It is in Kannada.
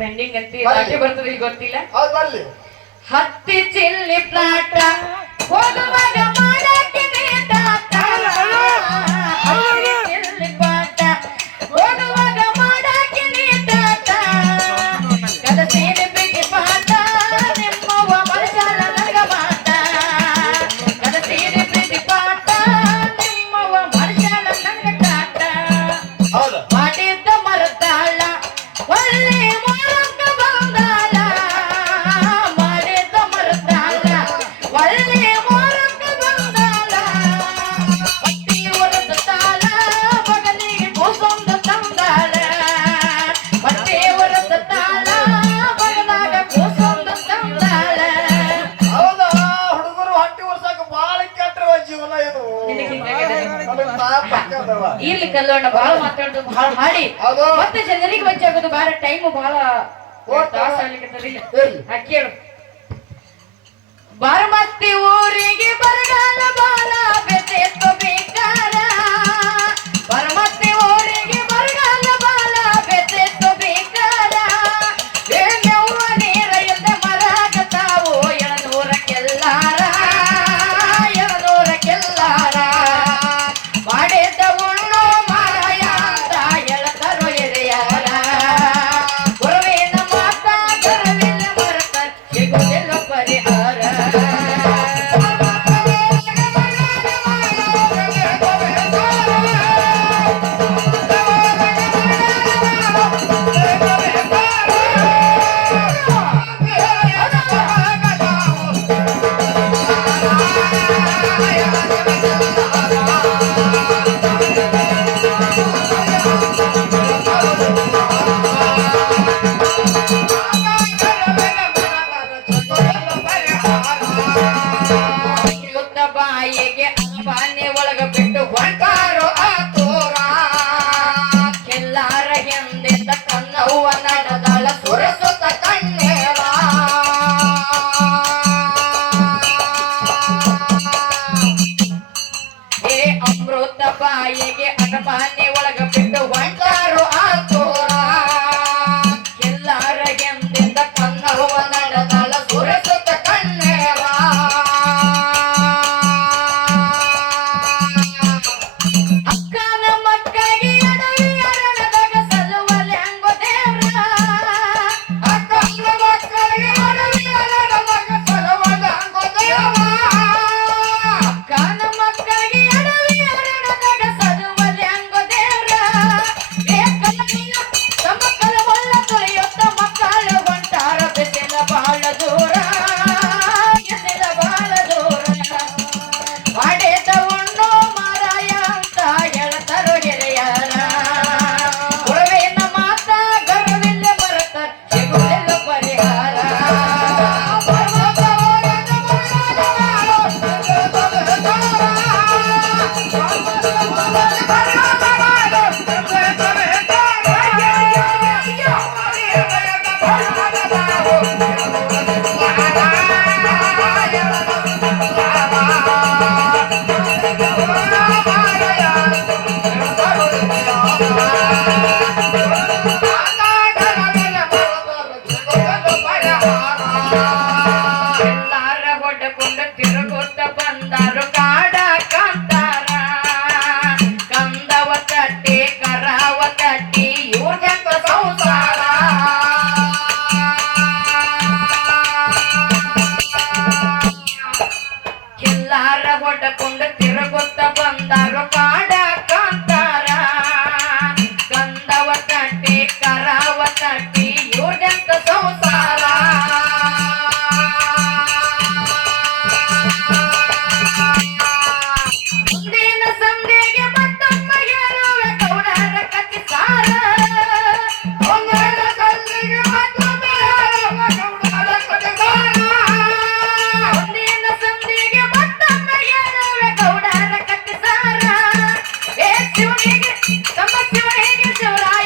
ಟ್ರೆಂಡಿಂಗ್ ಅಂತ ಯಾಕೆ ಬರ್ತದೆ ಗೊತ್ತಿಲ್ಲ? ಹತ್ತಿ ಚಿಲ್ಲಿ ಪ್ಲಾಟ ಹೋಗುವಾಗ ಇರ್ಲಿ ಕಲ್ಲೋಣ ಬಹಳ ಮಾತಾಡುದು ಬಹಳ ಮಾಡಿ. ಮತ್ತೆ ಜನರಿಗೆ ಬಚ್ಚಾಗೋದು ಬಹಳ ಟೈಮ್ ಬಹಳ ತಾಸ ಆಗ್ಲಿಕ್ಕೆ ಬಾರಮತ್ತಿ ಊರಿಗೆ शिवनेगे संबत शिवनेगे शिवराज।